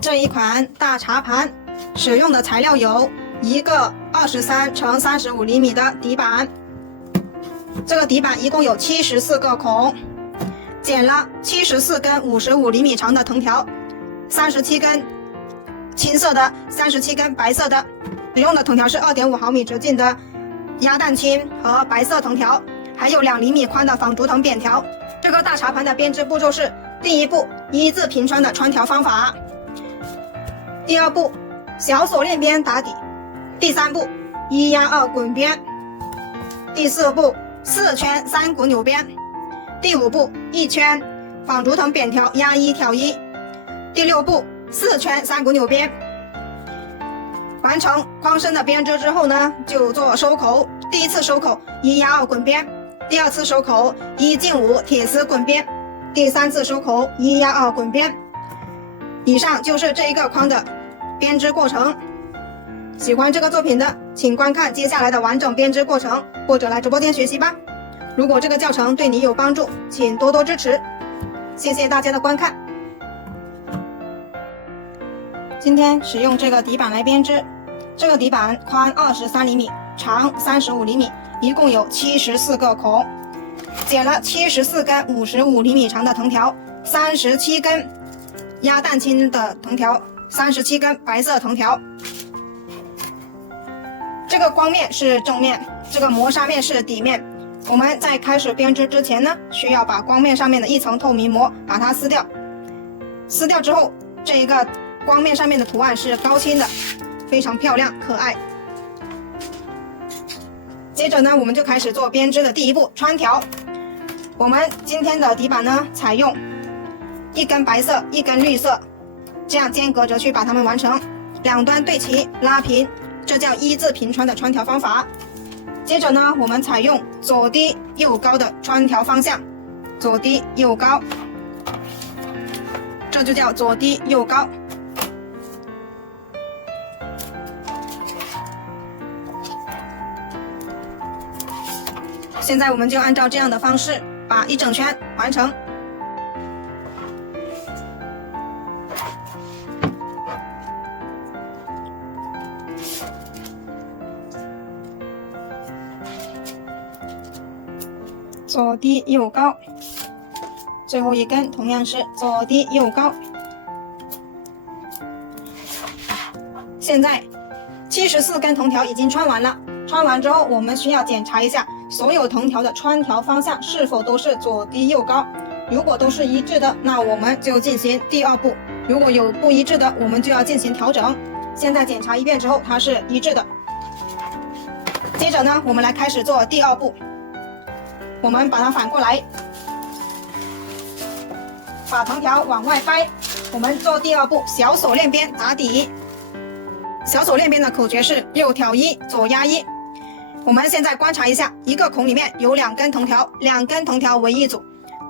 这一款大茶盘使用的材料有一个23乘35厘米的底板，这个底板一共有74个孔，剪了74根55厘米长的藤条，37根青色的，37根白色的。使用的藤条是2.5毫米直径的鸭蛋青和白色藤条，还有2厘米宽的仿竹藤扁条。这个大茶盘的编织步骤是：第一步，一字平穿的穿条方法；第二步，小锁链边打底；第三步，1压2滚边；第四步，4圈3滚扭边；第五步，1圈仿竹藤扁条压1挑1；第六步，4圈3滚扭边。完成框身的编织之后呢，就做收口。第一次收口1压2滚边，第二次收口1进5铁丝滚边，第三次收口1压2滚边。以上就是这一个框的编织过程。喜欢这个作品的，请观看接下来的完整编织过程，或者来直播间学习吧。如果这个教程对你有帮助，请多多支持。谢谢大家的观看。今天使用这个底板来编织，这个底板宽23厘米，长35厘米，一共有74个孔，剪了74根55厘米长的藤条，37根鸭蛋青的藤条，37根白色藤条。这个光面是正面，这个磨砂面是底面。我们在开始编织之前呢，需要把光面上面的一层透明膜把它撕掉。撕掉之后，这一个光面上面的图案是高清的，非常漂亮可爱。接着呢，我们就开始做编织的第一步，穿条。我们今天的底板呢，采用一根白色，一根绿色，这样间隔着去把它们完成，两端对齐拉平，这叫一字平穿的穿条方法。接着呢，我们采用左低右高的穿条方向，左低右高，这就叫左低右高。现在我们就按照这样的方式把一整圈完成。左低右高，最后一根同样是左低右高。现在74根藤条已经穿完了，穿完之后我们需要检查一下所有藤条的穿条方向是否都是左低右高。如果都是一致的，那我们就进行第二步；如果有不一致的，我们就要进行调整。现在检查一遍之后，它是一致的。接着呢，我们来开始做第二步。我们把它反过来，把藤条往外掰。我们做第二步，小锁链边打底。小锁链边的口诀是右挑1，左压1。我们现在观察一下，一个孔里面有2根藤条，2根藤条为一组，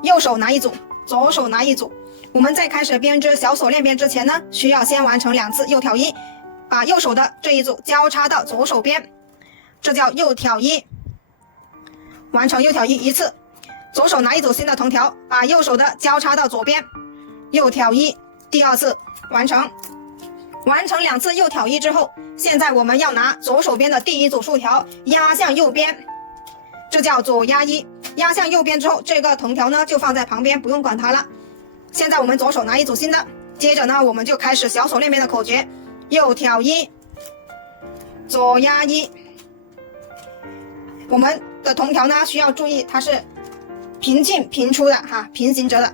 右手拿一组，左手拿一组。我们在开始编织小锁链边之前呢，需要先完成2次右挑1，把右手的这一组交叉到左手边，这叫右挑1。完成右挑1一次，左手拿一组新的藤条，把右手的交叉到左边，右挑1第二次完成。完成2次右挑1之后，现在我们要拿左手边的第一组竖条压向右边，这叫左压1。压向右边之后，这个藤条呢就放在旁边，不用管它了。现在我们左手拿一组新的，接着呢我们就开始小锁链边的口诀，右挑1，左压1。我们的藤条呢需要注意它是平进平出的哈，平行着的。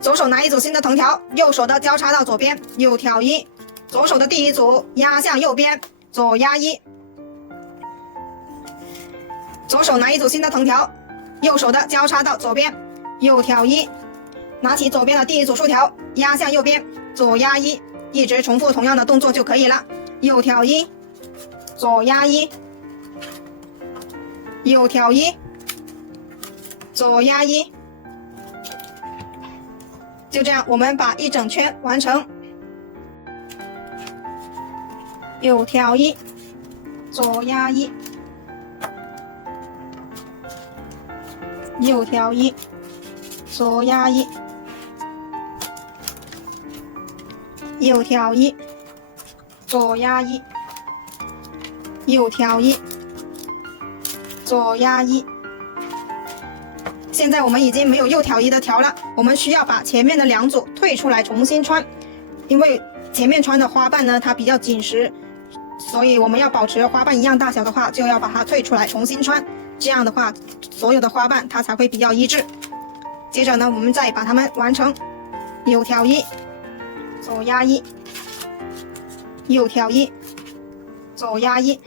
左手拿一组新的藤条，右手的交叉到左边，右挑1。左手的第一组压向右边，左压1。左手拿一组新的藤条，右手的交叉到左边，右挑1。拿起左边的第一组竖条，压向右边，左压1。一直重复同样的动作就可以了。右挑1，左压1，右挑1，左压1。就这样，我们把一整圈完成。右挑1，左压1，右挑1，左压1。右挑一，左压一，右挑一，左压一。现在我们已经没有右挑一的条了，我们需要把前面的2组退出来重新穿，因为前面穿的花瓣呢，它比较紧实，所以我们要保持花瓣一样大小的话，就要把它退出来重新穿，这样的话，所有的花瓣它才会比较一致。接着呢，我们再把它们完成右挑一，左压一，右挑一，左压一。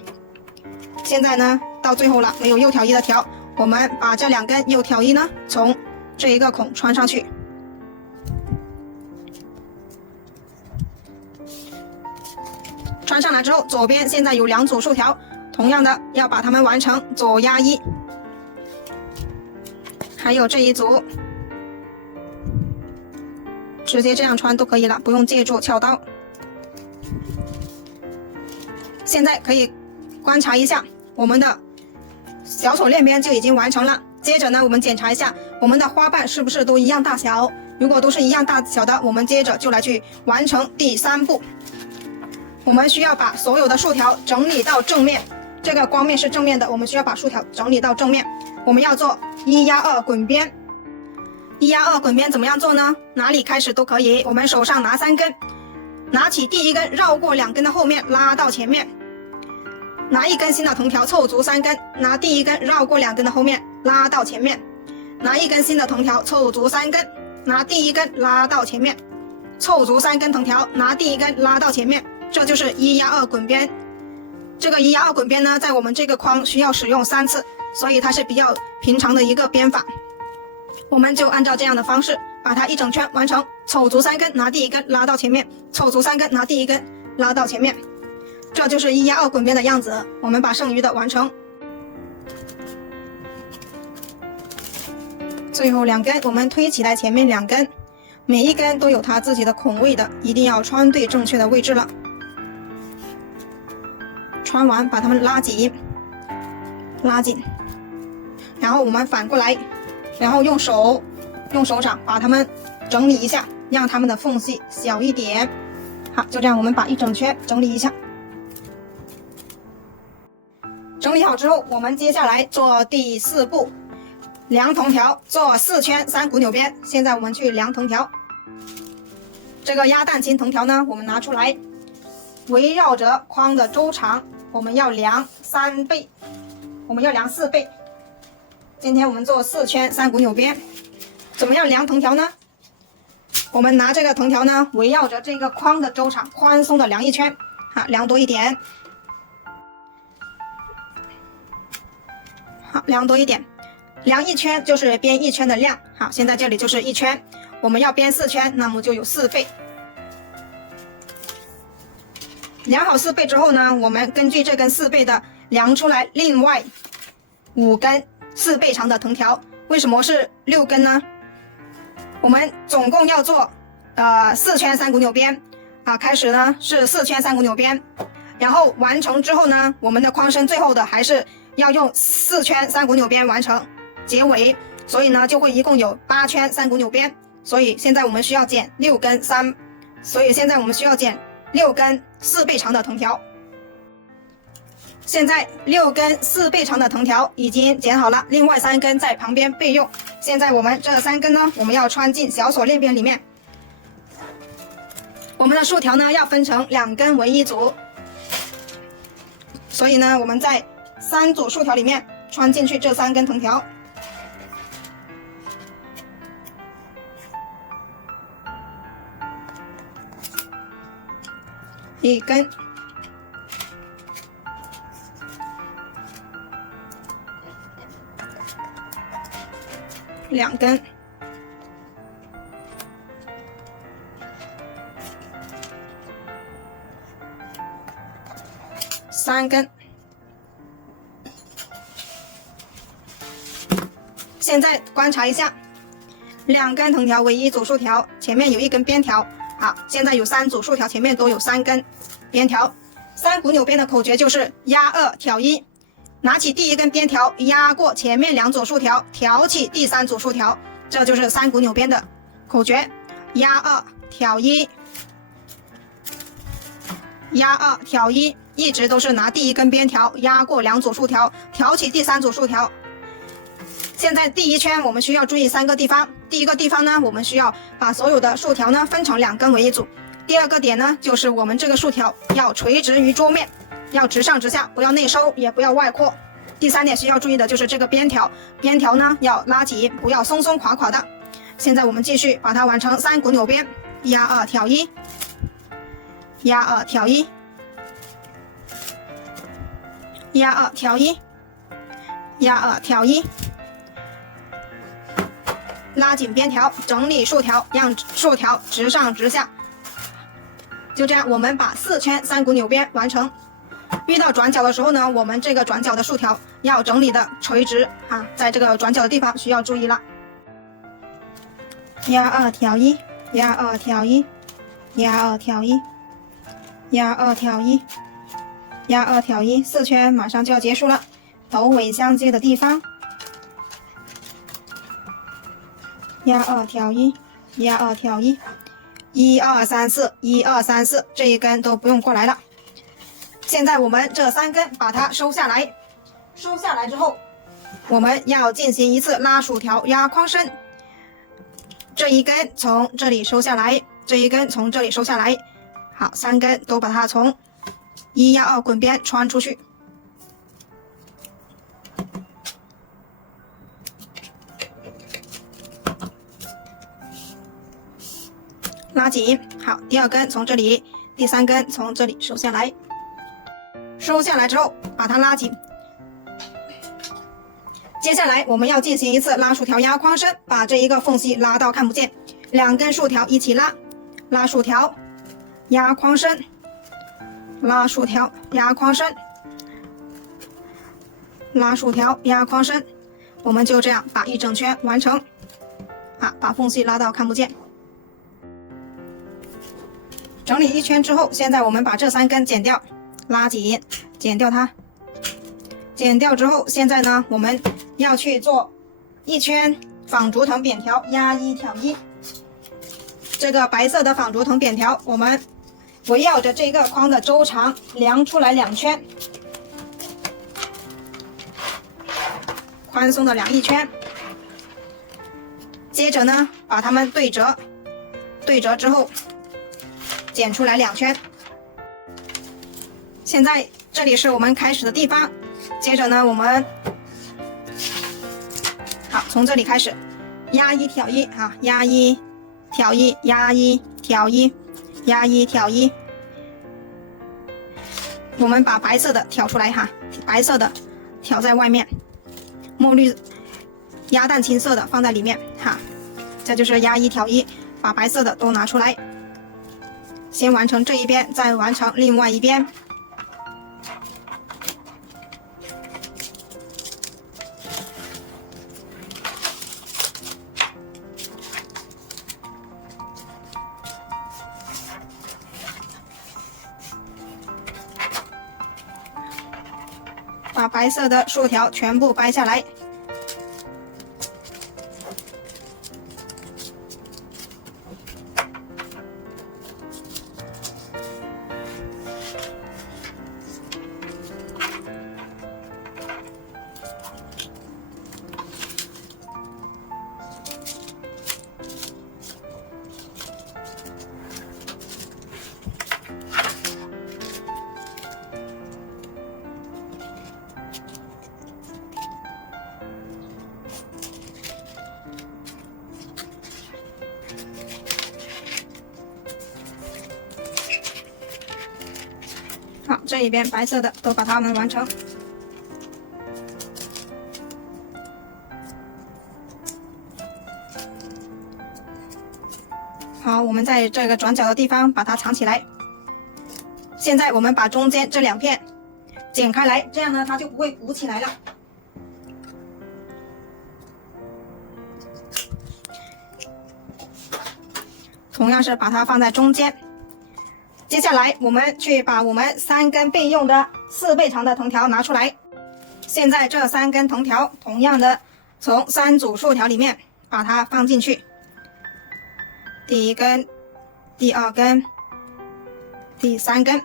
现在呢，到最后了，没有右挑一的条，我们把这2根右挑一呢，从这一个孔穿上去。穿上来之后，左边现在有2组竖条，同样的要把它们完成左压一，还有这一组，直接这样穿都可以了，不用借助撬刀。现在可以观察一下我们的小手链边就已经完成了。接着呢，我们检查一下我们的花瓣是不是都一样大小，如果都是一样大小的，我们接着就来去完成第3步。我们需要把所有的竖条整理到正面，这个光面是正面的，我们需要把竖条整理到正面。我们要做1压2滚边。1压2滚边怎么样做呢？哪里开始都可以，我们手上拿3根，拿起第1根，绕过2根的后面，拉到前面，拿1根新的藤条凑足3根，拿第1根绕过2根的后面，拉到前面，拿1根新的藤条凑足3根，拿第1根拉到前面，凑足3根藤条，拿第1根拉到前面。这就是1压2滚边。这个1压2滚边呢，在我们这个框需要使用3次，所以它是比较平常的一个编法。我们就按照这样的方式把它一整圈完成，凑足3根，拿第1根拉到前面，凑足3根，拿第1根拉到前面。这就是1压2滚边的样子。我们把剩余的完成。最后2根我们推起来，前面2根每一根都有它自己的孔位的，一定要穿对正确的位置了。穿完把它们拉紧，拉紧，然后我们反过来，然后用手掌把它们整理一下，让它们的缝隙小一点。好，就这样我们把一整圈整理一下。整理好之后，我们接下来做第4步，量藤条，做4圈3股扭边。现在我们去量藤条。这个鸭蛋清藤条呢，我们拿出来，围绕着框的周长，我们要量3倍，我们要量4倍。今天我们做4圈3股扭边。怎么样量藤条呢？我们拿这个藤条呢，围绕着这个框的周长，宽松的量1圈，好，量多一点，好，量多一点，量1圈就是编1圈的量。好，现在这里就是1圈，我们要编4圈，那么就有4倍。量好4倍之后呢，我们根据这根4倍的量出来另外5根4倍长的藤条。为什么是6根呢？我们总共要做4圈3股扭边啊，开始呢是4圈3股扭边，然后完成之后呢，我们的框身最后的还是要用4圈3股扭边完成结尾，所以呢就会一共有8圈3股扭边。所以现在我们需要剪6根3，所以现在我们需要剪6根4倍长的藤条。现在6根4倍长的藤条已经剪好了，另外3根在旁边备用。现在我们这3根呢，我们要穿进小锁链边里面。我们的竖条呢要分成2根为1组，所以呢我们在3组竖条里面穿进去这3根藤条。1根2根3根。现在观察一下，2根藤条为1组竖条，前面有1根边条。好，现在有3组竖条，前面都有3根边条。3股扭边的口诀就是压2挑1，拿起第1根边条，压过前面2组竖条，挑起第3组竖条，这就是3股扭边的口诀。压2挑1，压2挑1，一直都是拿第一根边条压过2组竖条，挑起第3组竖条。现在第一圈我们需要注意3个地方。第一个地方呢，我们需要把所有的竖条呢分成2根为一组。第二个点呢，就是我们这个竖条要垂直于桌面，要直上直下，不要内收，也不要外扩。第3点需要注意的就是这个边条呢要拉紧，不要松松垮垮的。现在我们继续把它完成3股扭边，压2挑1，压2挑1，压2挑1，压2挑1，拉紧边条，整理竖条，让竖条直上直下。就这样，我们把4圈3股扭边完成。遇到转角的时候呢，我们这个转角的竖条要整理的垂直啊，在这个转角的地方需要注意了。压2挑1，压2挑1，压2挑1，压2挑1，压2挑1，4圈马上就要结束了。头尾相接的地方，压2挑1，压2挑1，1、2、3、4， 1、2、3、4，这一根都不用过来了。现在我们这3根把它收下来，收下来之后，我们要进行一次拉竖条压框身。这一根从这里收下来，这一根从这里收下来。好，3根都把它从1压2滚边穿出去。拉紧。好，第2根从这里，第3根从这里收下来。收下来之后，把它拉紧。接下来我们要进行一次拉竖条压框身，把这一个缝隙拉到看不见，2根竖条一起拉，拉竖条压框身，拉竖条压框身，拉竖条压框身。我们就这样把一整圈完成。好，把缝隙拉到看不见。整理1圈之后，现在我们把这3根剪掉，拉紧，剪掉它。剪掉之后，现在呢，我们要去做1圈纺竹藤扁条压1挑1。这个白色的纺竹藤扁条，我们围绕着这个框的周长量出来2圈，宽松的量1圈。接着呢，把它们对折，对折之后剪出来2圈。现在这里是我们开始的地方。接着呢，我们好从这里开始压1挑1啊，压1挑1，压1挑1，压1挑1。我们把白色的挑出来哈，白色的挑在外面，墨绿鸭蛋青色的放在里面哈。这就是压1挑1，把白色的都拿出来。先完成这一边，再完成另外一边。把白色的竖条全部掰下来。好，这一边白色的都把它们完成。好，我们在这个转角的地方把它藏起来。现在我们把中间这2片剪开来，这样呢它就不会鼓起来了。同样是把它放在中间。接下来我们去把我们3根备用的4倍长的藤条拿出来。现在这3根藤条同样的从3组竖条里面把它放进去。第1根，第2根，第3根，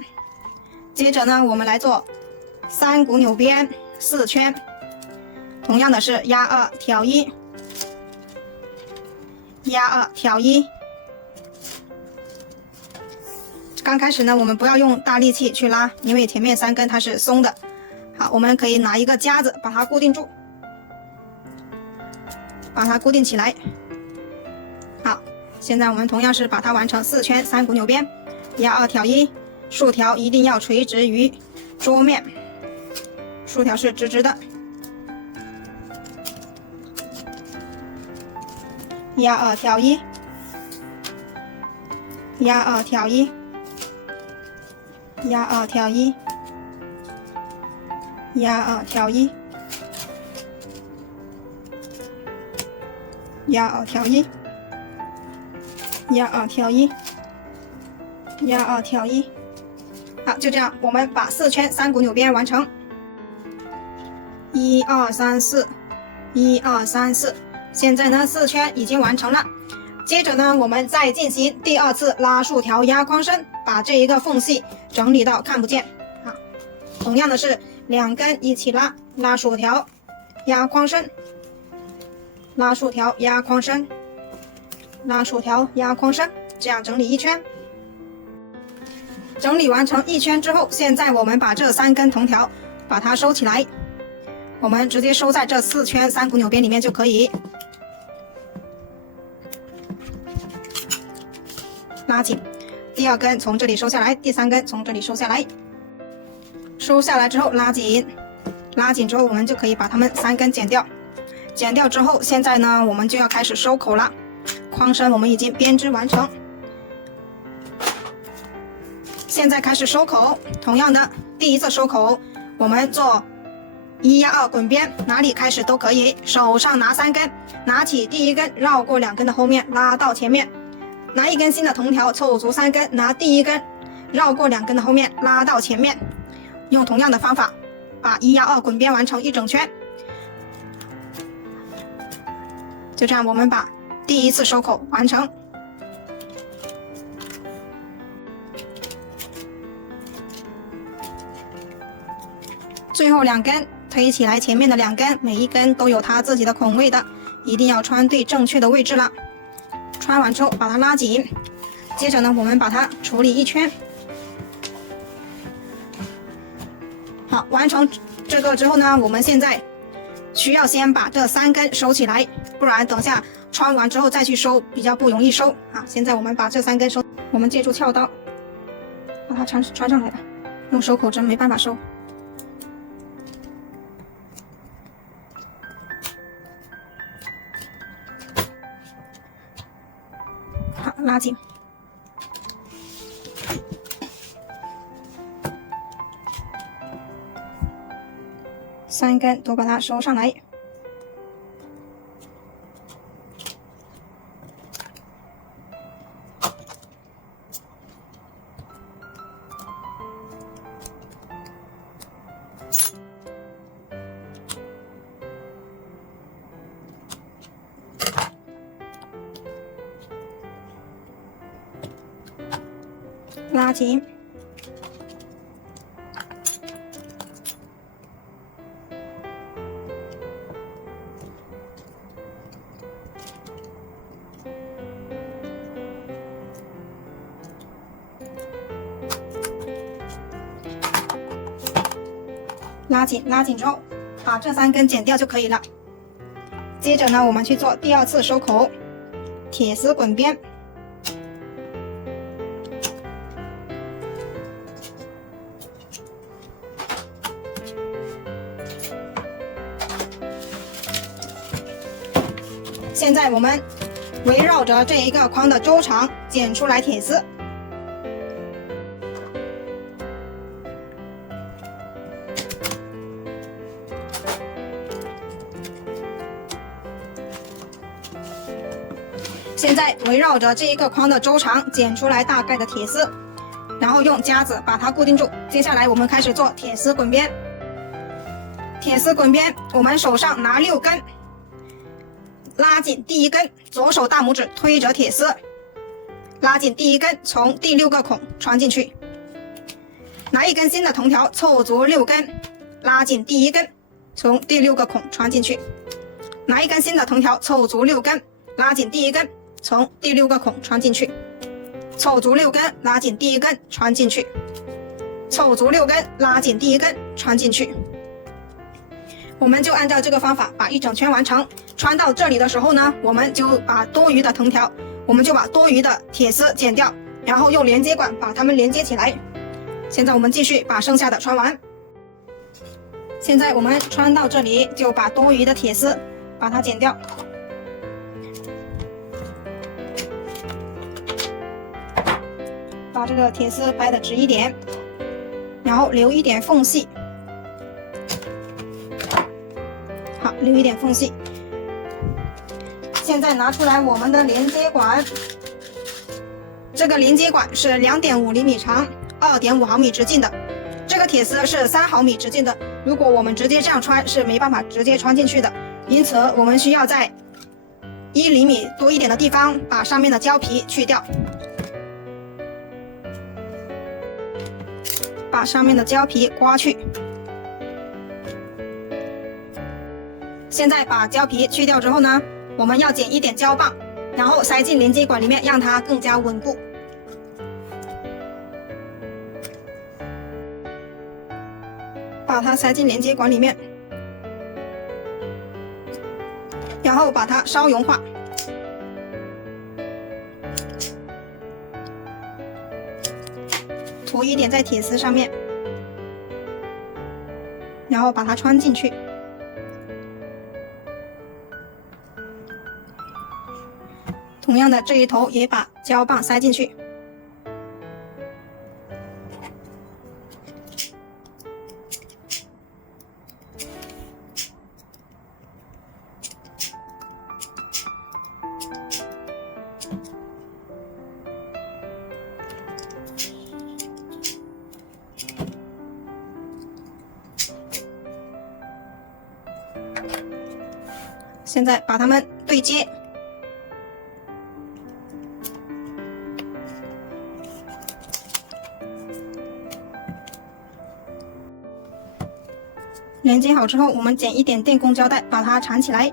接着呢，我们来做3股纽边4圈，同样的是压2挑1，压2挑1。刚开始呢，我们不要用大力气去拉，因为前面3根它是松的。好，我们可以拿一个夹子把它固定住，把它固定起来。好，现在我们同样是把它完成4圈3股纽边，压2挑1，竖条一定要垂直于桌面，竖条是直直的。压2挑1，压2挑1，压2挑1，压2挑1，压2挑1，压2挑1，压2挑1。好，就这样，我们把4圈3股纽边完成。1、2、3、4， 1、2、3、4。现在呢，4圈已经完成了。接着呢，我们再进行第2次拉竖条压框身，把这一个缝隙整理到看不见。好，同样的是2根一起拉，拉竖条压框身，拉竖条压框身，拉竖条压框身，这样整理1圈。整理完成1圈之后，现在我们把这3根铜条把它收起来，我们直接收在这4圈3股纽边里面就可以。拉紧，第2根从这里收下来，第3根从这里收下来。收下来之后拉紧，拉紧之后我们就可以把它们3根剪掉。剪掉之后，现在呢我们就要开始收口了。框身我们已经编织完成，现在开始收口。同样的，第1次收口我们做1压2滚边，哪里开始都可以。手上拿3根，拿起第1根绕过2根的后面，拉到前面。拿1根新的铜条凑足3根，拿第1根绕过2根的后面，拉到前面。用同样的方法把1压2滚边完成1整圈。就这样，我们把第1次收口完成。最后2根推起来，前面的2根每一根都有它自己的孔位的，一定要穿对正确的位置了。穿完之后把它拉紧，接着呢我们把它处理1圈。好，完成这个之后呢，我们现在需要先把这3根收起来，不然等下穿完之后再去收比较不容易收。好，现在我们把这3根收，我们借助鞘刀把它穿上来的，用手口针没办法收。好，拉紧。3根都把它收上来。拉紧，拉紧，拉紧之后，把这3根剪掉就可以了。接着呢，我们去做第2次收口，铁丝滚边。现在我们围绕着这一个框的周长剪出来铁丝。现在围绕着这一个框的周长剪出来大概的铁丝，然后用夹子把它固定住。接下来我们开始做铁丝滚边。铁丝滚边，我们手上拿6根。拉紧第1根，左手大拇指推着铁丝，拉紧第1根，从第6个孔穿进去。拿一根新的藤条凑足6根，拉紧第一根，从第6个孔穿进去。拿一根新的藤条凑足6根，拉紧第一根，从第6个孔穿进去。凑足6根，拉紧第一根，穿进去。凑足6根，拉紧第一根，穿进去。我们就按照这个方法把一整圈完成。穿到这里的时候呢，我们就把多余的藤条，我们就把多余的铁丝剪掉，然后用连接管把它们连接起来。现在我们继续把剩下的穿完。现在我们穿到这里，就把多余的铁丝把它剪掉，把这个铁丝掰得直一点，然后留一点缝隙。好，留一点缝隙。现在拿出来我们的连接管，这个连接管是2.5厘米长，2.5毫米直径的。这个铁丝是3毫米直径的，如果我们直接这样穿是没办法直接穿进去的，因此我们需要在1厘米多一点的地方把上面的胶皮去掉，把上面的胶皮刮去。现在把胶皮去掉之后呢，我们要剪一点胶棒，然后塞进连接管里面，让它更加稳固。把它塞进连接管里面，然后把它烧融化。涂一点在铁丝上面，然后把它穿进去。同样的，这一头也把胶棒塞进去。现在把它们对接。连接好之后，我们剪一点电工胶带把它缠起来。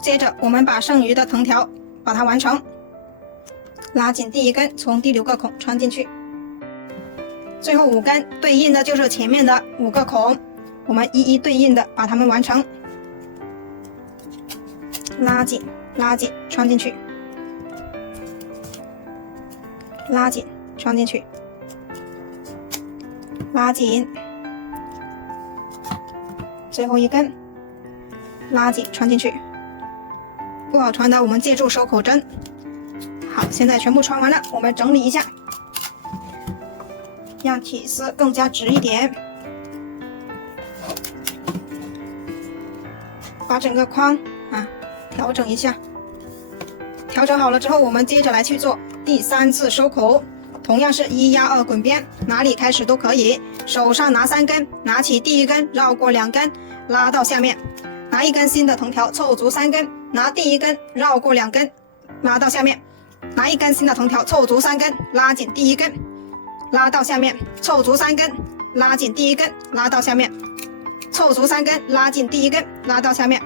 接着我们把剩余的藤条把它完成，拉紧第一根，从第6个孔穿进去。最后5根对应的就是前面的5个孔，我们一一对应的把它们完成。拉紧，拉紧，穿进去，拉紧，穿进去，拉紧，最后1根，拉紧，穿进去。不好穿的，我们借助收口针。好，现在全部穿完了，我们整理一下，让铁丝更加直一点。把整个框调整一下，调整好了之后，我们接着来去做第3次收口，同样是1压2滚边，哪里开始都可以。手上拿3根，拿起第1根，绕过2根，拉到下面，拿一根新的藤条凑足3根，拿第1根，绕过2根，拉到下面，拿一根新的藤条凑足3根，拉紧第1根，拉到下面，凑足3根，拉紧第1根，拉到下面，凑足3根，拉紧第1根，拉到下面。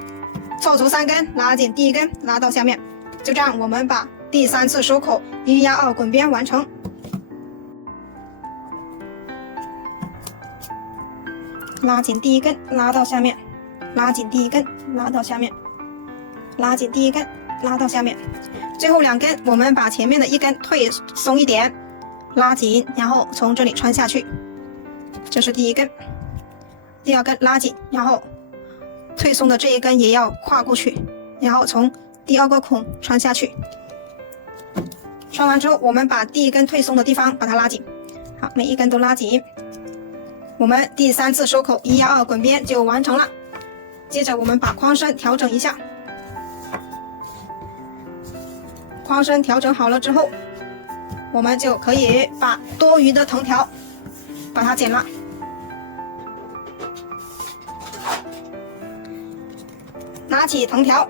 凑足3根，拉紧第1根，拉到下面。就这样，我们把第3次收口1压2滚边完成。拉紧第1根，拉到下面，拉紧第1根，拉到下面，拉紧第1根，拉到下面。最后2根，我们把前面的1根退松一点，拉紧，然后从这里穿下去。这是第1根，第2根拉紧，然后退松的这1根也要跨过去，然后从第2个孔穿下去。穿完之后，我们把第1根退松的地方把它拉紧。好，每1根都拉紧。我们第3次收口1压2滚边就完成了。接着我们把框身调整一下。框身调整好了之后，我们就可以把多余的藤条把它剪了。拿起藤条，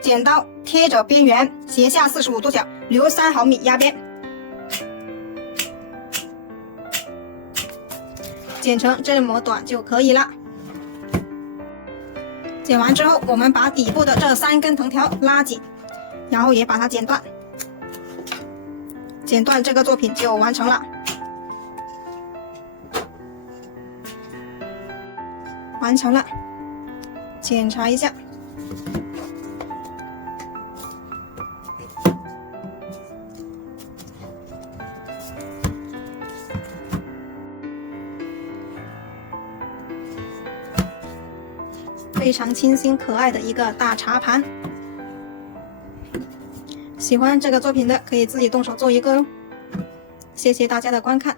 剪刀贴着边缘，斜下45度角，留3毫米压边，剪成这么短就可以了。剪完之后，我们把底部的这3根藤条拉紧，然后也把它剪断。剪断，这个作品就完成了。完成了，检查一下。非常清新可爱的一个大茶盘，喜欢这个作品的可以自己动手做一个哟。谢谢大家的观看。